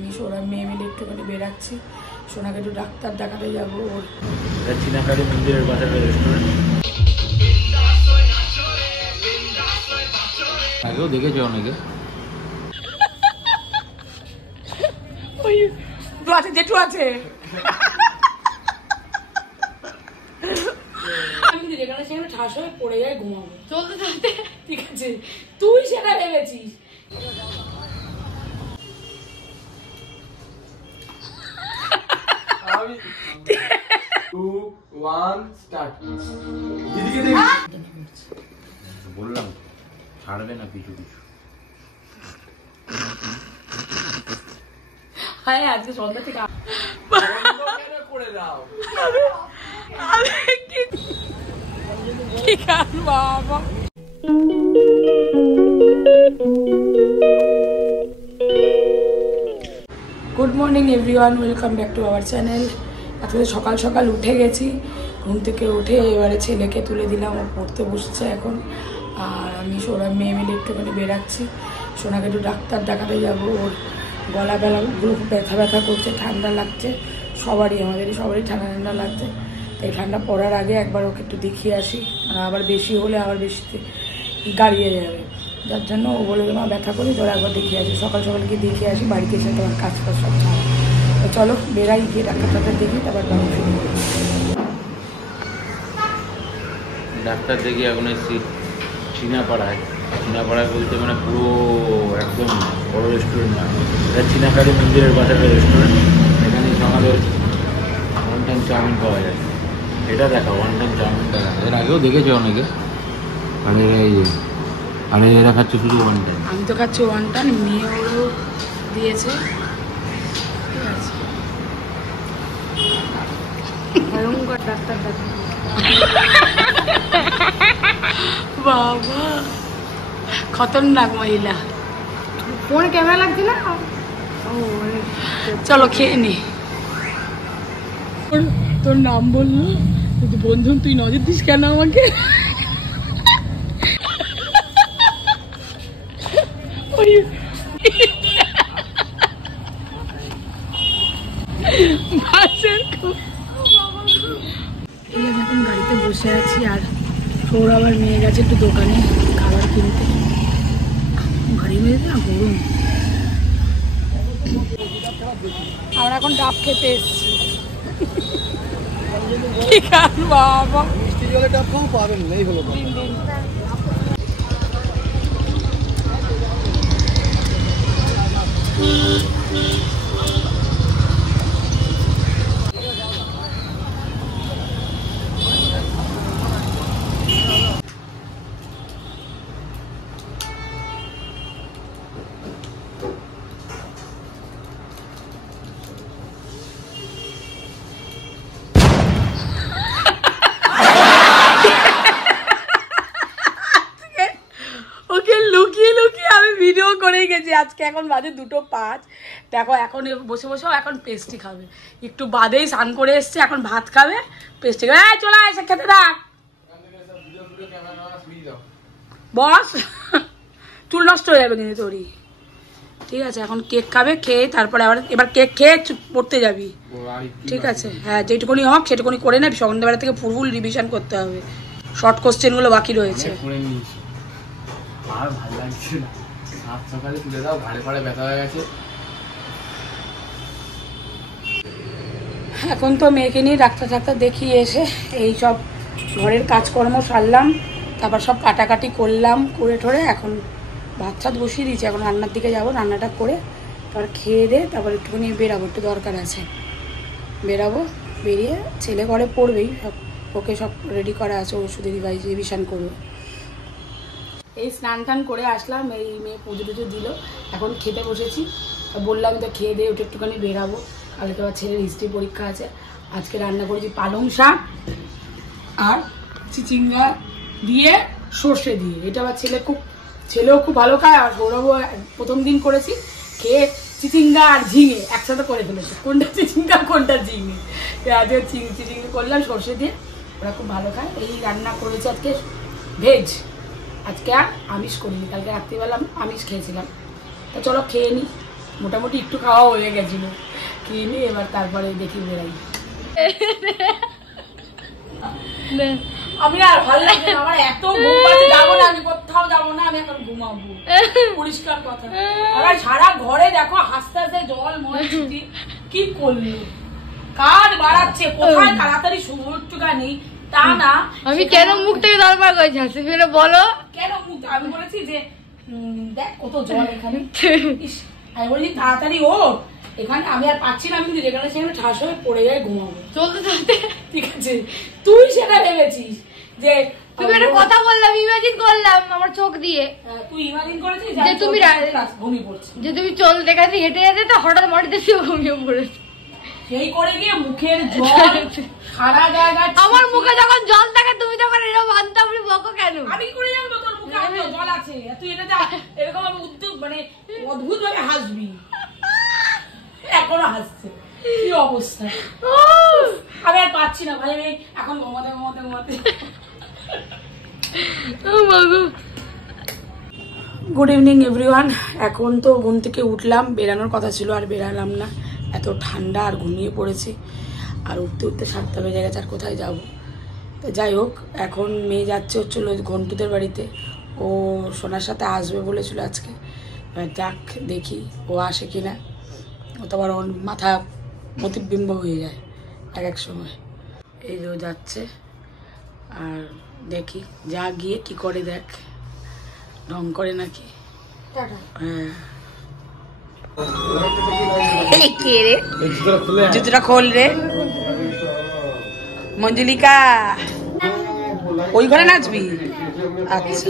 আমি সোনার মেয়ে মিলে একটুখানি বেরাচ্ছি। সোনাকে একটু ডাক্তার দেখাতে যাবো। ওর চীনাকালী মন্দিরের পাশে রেস্টুরেন্ট। আগেও দেখেছো অনেকে। ওই আছে জেঠু আছে। আমি যেখানে সেখানে ঠাস হয়ে পড়ে যায় ঘুমাবো চলতে চলতে। ঠিক আছে তুই সেটা ভেবেছিস। বললাম ছাড়বে না কিছু কিছু। হ্যাঁ আজকে সন্ধ্যা থেকে করে দাও। ঠিক আছে বাবা। Good morning everyone, welcome back to our channel. আজকে সকাল সকাল উঠে গেছি, ঘুম থেকে উঠে এবারে ছেলেকে তুলে দিলাম, ও পড়তে বসছে এখন। আর আমি সোনার মেয়ে মিলে একটুখানি বেরাচ্ছি। সোনাকে একটু ডাক্তার দেখাতে যাবো। ওর গলা বেলাগুলো খুব ব্যথা ব্যথা করছে, ঠান্ডা লাগছে সবারই, আমাদেরই সবারই ঠান্ডা ঠান্ডা লাগছে। তাই ঠান্ডা পড়ার আগে একবার ওকে একটু দেখিয়ে আসি, আর আবার বেশি হলে আবার বেশিতে গাড়িয়ে যাবে। যার জন্য ও বলে মা ব্যথা করি, তোরা একবার দেখিয়ে আসি। সকাল সকাল গিয়ে দেখিয়ে আসি, বাড়িতে এসে তোমার কাজ কাজ সব ছাড়া। তো চলো বেরাই, গিয়ে ডাক্তার টাক্তার দেখি, তারপর গাড়ি শুরু করি। ডাক্তার দেখি এখন এসেছি চীনাপাড়ায়। চীনাপাড়ায় বলতে মানে পুরো একদম বড় রেস্টুরেন্ট না, এটা চীনাকালী মন্দিরের পাশে রেস্টুরেন্ট। এখানে সকালে ওয়ান টাইম চাউমিন পাওয়া যায়। এটা দেখা ওয়ান টাইম চাউমিনটা দেখা, এর আগেও দেখেছো অনেকে। আর এরা খাচ্ছে শুধু ওয়ান টাইম। আমি তো খাচ্ছি ওয়ান টাইম, মেয়ে ওরও দিয়েছে। ঠিক আছে ভয়ঙ্কর ডাক্তার দেখা বাবা, খতরনাক মহিলা। ফোন ক্যামেরা লাগছে না? চলো খেয়ে নি। তোর নাম বললো বন্ধু, তুই নজর দিস কেন আমাকে? এখন গাড়িতে বসে আছি, আর সৌর আবার নিয়ে গেছে একটু দোকানে খাবার কিনতে। গাড়ির মধ্যে না গরম। আমরা এখন ডাব খেতে এসছি। ঠিক আছে বাবা, মিষ্টি জলের ডাব খাও, পাবেন এই হলো দিন দিন। করেই গেছি আজকে। এখন বাজে 2:05। দেখো এখন বসে বসেও এখন পেস্ট্রি খাবে, একটু বাদেই স্নান করে এসছে, এখন ভাত খাবে, পেস্ট্রি খাবে। চলে এসে খেতে থাক বস, চুল নষ্ট হয়ে যাবে কিন্তু তোরই। ঠিক আছে এখন কেক খাবে, খেয়ে তারপরে আবার এবার কেক খেয়ে পড়তে যাবি। ঠিক আছে হ্যাঁ, যেটুকুনি হোক সেটুকুনি করে নেবি। সন্ধ্যাবেলা থেকে ফুল রিভিশন করতে হবে, শর্ট কোশ্চেনগুলো বাকি রয়েছে। আর ভালো লাগছে না, সাত সকালে তুলে দাও, ঘাড়ে ফাড়ে ব্যথা হয়ে গেছে। এখন তো মেয়েকে নিয়ে ডাক্তার টাক্তার দেখিয়ে এসে এই সব ঘরের কাজকর্ম সারলাম, তারপর সব কাটাকাটি করলাম, করে ঠোরে এখন ভাত টাত বসিয়ে দিয়েছি। এখন রান্নার দিকে যাব, রান্নাটা করে তারপর খেয়ে দে, তারপর একটুখানি বেরাবো, একটু দরকার আছে, বেরাবো। বেরিয়ে ছেলে ঘরে পড়বেই, সব ওকে সব রেডি করা আছে, ওষুধের রিভিশন করবে। এই স্নান টান করে আসলাম, এই মেয়ে পুজো টুজো দিল, এখন খেতে বসেছি। বললাম তো খেয়ে দিয়ে ওটা একটুখানি বেরাবো, কালকে আবার ছেলের হিস্ট্রি পরীক্ষা আছে। আজকে রান্না করেছি পালং শাক আর চিচিঙ্গা দিয়ে সর্ষে দিয়ে। এটা আবার ছেলেও খুব ভালো খায়, আর গৌরবও প্রথম দিন করেছি, খেয়ে চিচিঙ্গা আর ঝিঙে একসাথে করে ফেলেছে, কোনটা চিচিঙ্গা কোনটা ঝিঙে। আজকে চিচিঙ্গা করলাম সর্ষে দিয়ে, ওরা খুব ভালো খায়। এই রান্না করেছি আজকে ভেজ, আজকে আর আমিষ করিনি, কালকে রাত্রিবেলা আমিষ খেয়েছিলাম। তা চলো খেয়ে নিই, মোটামুটি একটু খাওয়া হয়ে গেছিল, খেয়ে নিয়ে এবার তারপরে দেখি বেড়াই। আমি আর ভালো লাগছে না, আমার এত ঘুম পাচ্ছে, যাবো না আমি, কোথাও যাবো না, আমি এখন ঘুমাবো, পরিষ্কার কথা। আবার সারা ঘরে দেখো হাসতে হাসতে জল ময় ছুটি, কি করলো, কাজ বাড়াচ্ছে, কোথায় তাড়াতাড়ি সুযোগটা নেই তা না। আমি কেন মুখ থেকে দরবার করেছি হাসি ফেলে বলো? কেন মুখ, আমি বলেছি যে দেখ কত জল এখানে, আমি বলেছি তাড়াতাড়ি ওঠ, এখানে আমি আর পাচ্ছি না, আমি কিন্তু যেখানে সেখানে ঠাস হয়ে পড়ে যাই, ঘুমাবো চলতে চলতে। ঠিক আছে, তুই সেটা ভেবেছিস যে তুমি একটা কথা বললাম, ইমাজিন করলাম আমার চোখ দিয়ে, তুই ইমাজিন করেছিস যে তুমি ঘুমিয়ে পড়ছিস, যে তুমি চলতে গেছে হেঁটে যেতে, তো হঠাৎ মাটিতে শুয়ে ঘুমিয়ে পড়েছে। সেই করে গিয়ে মুখের জল সারা জায়গা। আমার মুখে যখন জল থাকে তুমি তখন এরকম আনতামড়ি বকো কেন? আমি করে জানবো তোর মুখে জল আছে, তুই এটা এরকম ভাবে উদ্যোগ মানে অদ্ভুত ভাবে হাসবি, এখনো হাসছে, কি অবস্থা। আমি আর পাচ্ছি না ভাই, আমি এখন ঘুমাতে ঘুমাতে ঘুমাতে। Good evening everyone. এখন তো ঘুম থেকে উঠলাম, বেরানোর কথা ছিল আর বেরালাম না, এত ঠান্ডা, আর ঘুমিয়ে পড়েছি, আর উঠতে উঠতে 7টা বেজে গেছে, আর কোথায় যাব। তো যাই হোক, এখন মেয়ে যাচ্ছে হচ্ছিল ঘন্টুদের বাড়িতে, ও সোনার সাথে আসবে বলেছিল আজকে, যাক দেখি ও আসে কিনা, ও তো আবার ওর মাথা মতিবিম্ব হয়ে যায় এক সময়। এই যে ও যাচ্ছে, আর দেখি যা গিয়ে কি করে, দেখ ঢং করে নাকি। হ্যাঁ, জুতোটা খোল রে মঞ্জুলিকা, ওই ঘরে নাচবি? আচ্ছা,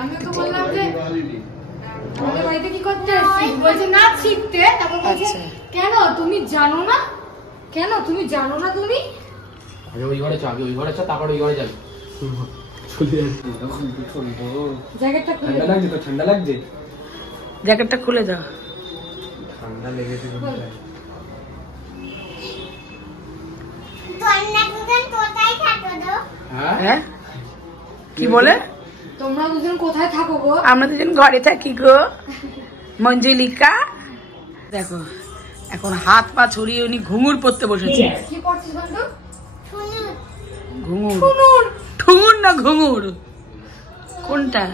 আমি তো বললাম যে আমাদের বাড়িতে কি করতে আসছি, বলছে নাচ শিখতে। তারপর বলছে কেন তুমি জানো না, কেন তুমি জানো না, তুমি আগে ওই ঘরে চল, ওই ঘরে চল, তারপর ওই ঘরে যাবি। জ্যাকেটটা খুলে ঠান্ডা লাগছে তো? ঠান্ডা লাগছে, জ্যাকেটটা খুলে দাও। ঠান্ডা লেগেছে। হ্যাঁ কি বলে? তোমরা দুজন কোথায় থাকো গো? আমরা দুজন ঘরে থাকি গো মঞ্জুলিকা। দেখো এখন হাত পা ছড়িয়ে উনি ঘুঙুর পড়তে বসেছে। কি করছিস বন্ধু? ঘুঙুর, ঠুঙুর না ঘুঙুর কোনটা?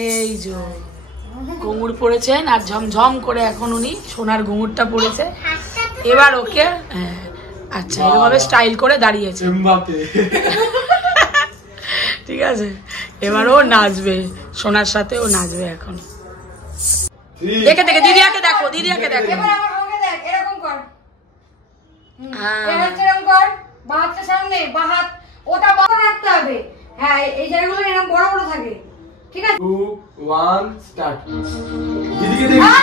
এই যে ঘুঙুর পড়েছেন, আর ঝমঝম করে এখন উনি সোনার ঘুঙুরটা পড়েছে। এবার ওকে আচ্ছা এভাবে স্টাইল করে দাঁড়িয়েছে, ঠিক আছে। এবার ও নাচবে, সোনার সাথে ও নাচবে এখন। দেখে দেখে দিদিয়াকে দেখো, দিদিয়াকে দেখো। এবার আমার সঙ্গে দেখ, এরকম কর, এরকম কর, বাঁ হাতটা সামনে, বাঁ হাত ওটা বড় রাখতে হবে। হ্যাঁ, এই জায়গাগুলো এরকম বড় বড় থাকে, ঠিক আছে? 2 1 স্টার্ট। দিদিকে দেখ,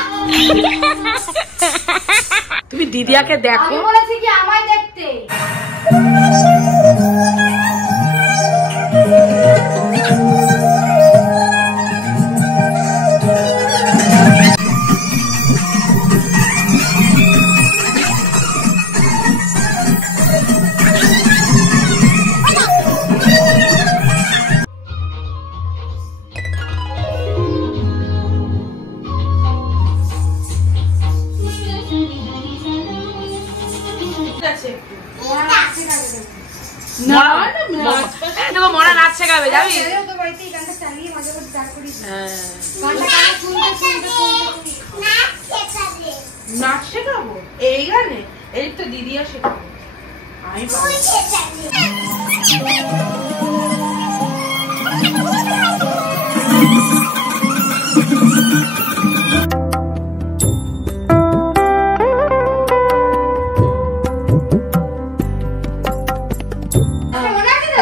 তুমি দিদিয়াকে দেখো। আমি বলেছি কি আমায় দেখতে। দেখো মরা নাচ শেখাবে, যাবি? নাচ শেখাবো এই গানে? এই তো দিদিয়া শেখাবো আমি।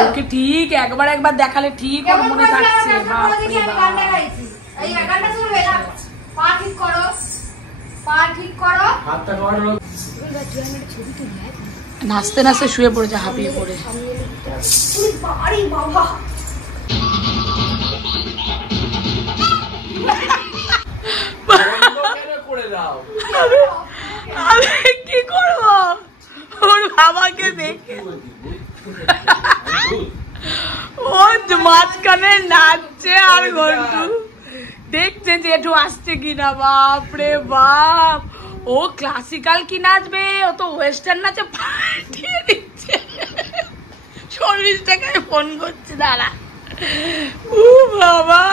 ওকে ঠিক একবার দেখালে ঠিক ওর মনে থাকছে। নাচতে নাচতে শুয়ে পড়েছে হাঁপিয়ে পড়ে। আমি কি করবো ওর বাবাকে দেখে, ও মাঝখানে নাচছে আর ঘন্টু দেখছে জেঠু আসছে কিনা। বাপরে বাপ, ও ক্লাসিক্যাল কি নাচবে, ও তো ওয়েস্টার্ন নাচে পাঠিয়ে দিচ্ছে। 40 টাকায় ফোন করছে, দাঁড়া। ও বাবা,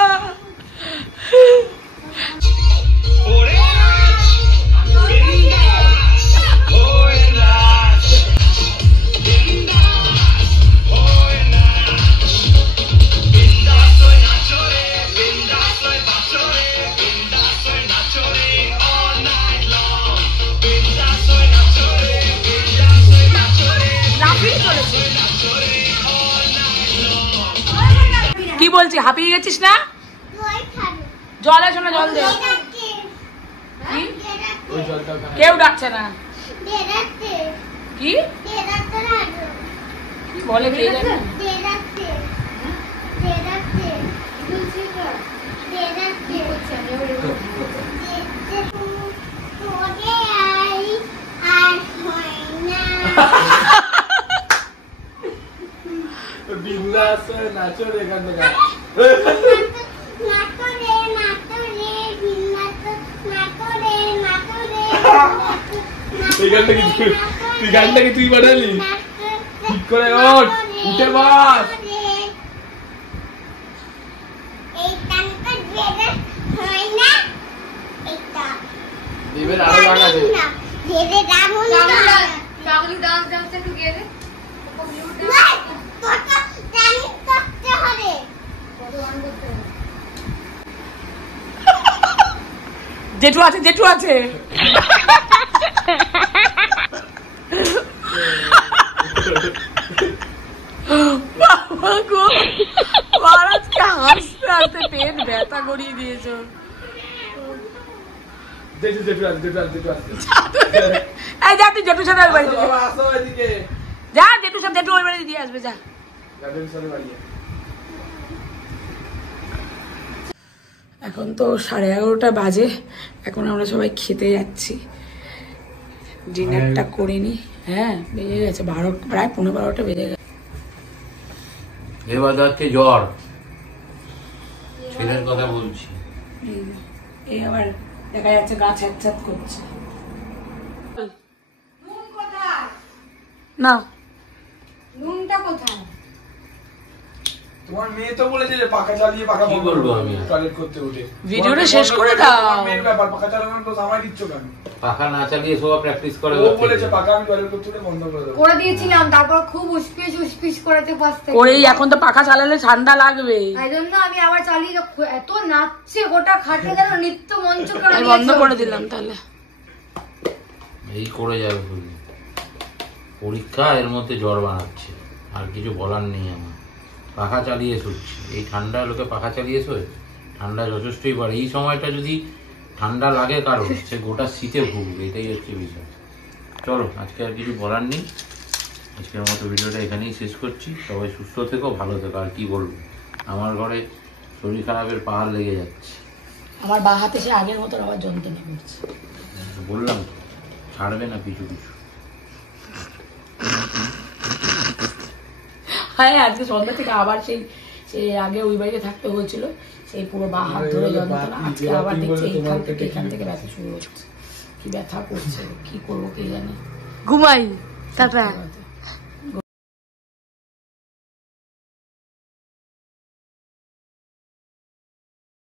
কি বলছি, হাঁপিয়ে গেছিস না? জল আছে না, জল দে। কেউ ডাকছে না। কি বলে কে জানে? বিন্দাস নাচো রে এখান থেকে। এই গানটা কি তুই বানালি? ঠিক করে ওঠ, উঠে বস। দেবের আরো গান আছে। জেঠু আছে, জেঠু আছে। বাবা গো, মহারাজকে হাসতে হাসতে পেট ব্যথা করিয়ে দিয়েছো। এই যা, তুই জেঠুর সাথে ওই বাড়িতে যা, জেঠুর সাথে জেঠু ওই বাড়িতে দিয়ে আসবে, যা। এখন তো 11:30 বাজে, এখন আমরা সবাই খেতে যাচ্ছি। ডিনারটা করে নি। হ্যাঁ, বেজে গেছে 12, প্রায় 11:15 বেজে গেছে। এবার যাচ্ছে জ্বর, ছেলের কথা বলছি। এই আবার দেখা যাচ্ছে গা ছ্যাঁত করছে। না, নুনটা কোথায়? তোমার মেয়ে তো বলেছে যে পাখা চালিয়ে পাখা কি করবো আমি? টয়লেট করতে উঠে ভিডিওটা শেষ করে দাও। মেয়ের ব্যাপার, পাখা চালানোর তো আমায় দিচ্ছ কেন? পাখা না চালিয়ে সব প্র্যাকটিস করে। ও বলেছে পাখা আমি টয়লেট করতে উঠে বন্ধ করে দেবো। করে দিয়েছিলাম, তারপর খুব উসপিস করাতে পারতে ওই এখন তো পাখা চালালে ঠান্ডা লাগবে, তাই জন্য আমি আবার চালিয়ে এত নাচছে গোটা খাটে, যেন নৃত্য মঞ্চ করে আমি বন্ধ করে দিলাম। তাহলে এই করে যাবে বুঝলি, পরীক্ষা এর মধ্যে জ্বর বানাচ্ছে, আর কিছু বলার নেই আমার। পাখা চালিয়ে শুচ্ছি, এই ঠান্ডা লোকে পাখা চালিয়ে শোয়, ঠান্ডা যথেষ্টই বাড়ে। এই সময়টা যদি ঠান্ডা লাগে কারো, সে গোটা শীতে ভুগবে, এটাই হচ্ছে বিষয়। চলো, আজকে আর কিছু বলার নেই, আজকের মতো ভিডিওটা এখানেই শেষ করছি। সবাই সুস্থ থেকো, ভালো থেকো। আর কি বলবো, আমার ঘরে শরীর খারাপের পাহাড় লেগে যাচ্ছে। আমার বা হাতে সে আগের মতো আবার যন্ত্রণা করছে। বললাম তো, ছাড়বে না পিছু পিছু। হ্যাঁ, আজকে সন্ধ্যা থেকে আবার সেই আগে ওই বাড়িতে থাকতে হয়েছিল, সেই পুরো বা হাত ধরে যন্ত্রণা। আজকে আবার দেখছি এখান থেকে ব্যথা শুরু হচ্ছে। কি ব্যথা করছে, কি করবো কে জানে। ঘুমাই, টাটা।